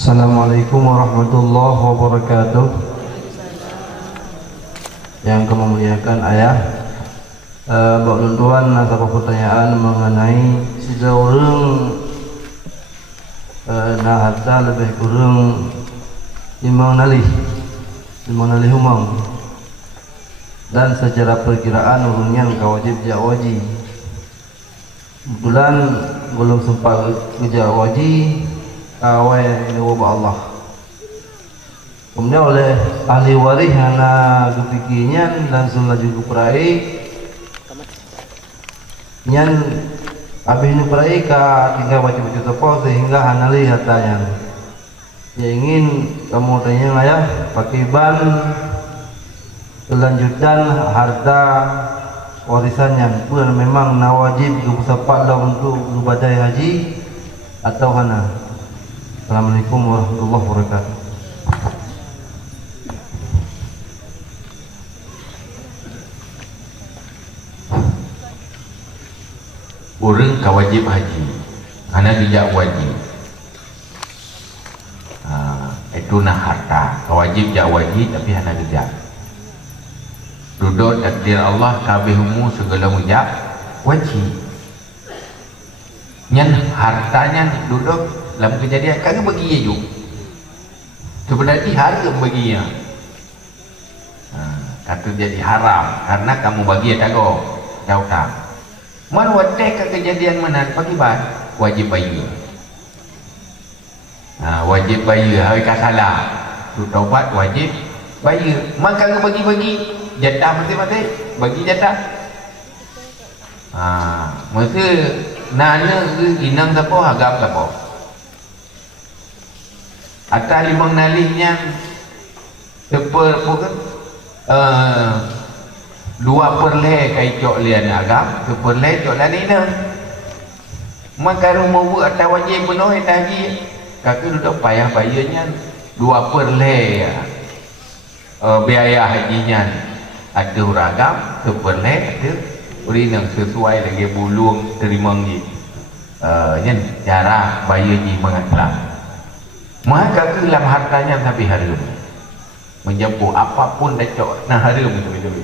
Assalamualaikum warahmatullahi wabarakatuh. Yang kami muliakan ayah, Bapak Tuan nasabah pertanyaan mengenai seseorang nah harta lebih kurang 5 nalih humang, dan secara perkiraan urunnya wajib jawaji. Kebetulan belum sempat kerja wajib awal ini wabah Allah. Kemudian oleh ahli waris hana kepikiran dan sunnah juga perai nyan habis ini perai ka tinggal baca-baca tepok sehingga hana lihat tanya ya ingin kamu tanya ya pakai ban kelanjutan harta warisannya pun memang nawajib kesepat lah untuk badai haji atau hana. Assalamualaikum warahmatullahi wabarakatuh. Orang kawajib haji, anak bijak wajib. Itu nak harta, kawajib jak wajib tapi anak bijak. Duduk takdir Allah kabihumu segala mujak wajib. Nyan hartanya duduk dalam kejadian kagak bagi dia juga. Sebenarnya harga bagi dia. Kata jadi haram karena kamu bagi dia tago. Jauh tak. Mana wadah ke kejadian mana bagi ban wajib bayar. Wajib bayar hari kasalah. Tu taubat wajib bayar. Maka kagak bagi-bagi jatah mati-mati bagi jatah. Masa nana ke inang siapa agam siapa. Atas 5 nalihnya seper apa kan 2/4 kai cok lian agam 1/4 cok lain ini maka rumah buat atas wajib penuh atas haji kakak duduk payah bayarnya 2/4 biaya hajinya ada ragam 1/4 ada beri yang sesuai lagi bulung terima ni cara bayar haji mengatlah maka dalam hartanya tapi harum menjemput apapun dah cok nah harum betul-betul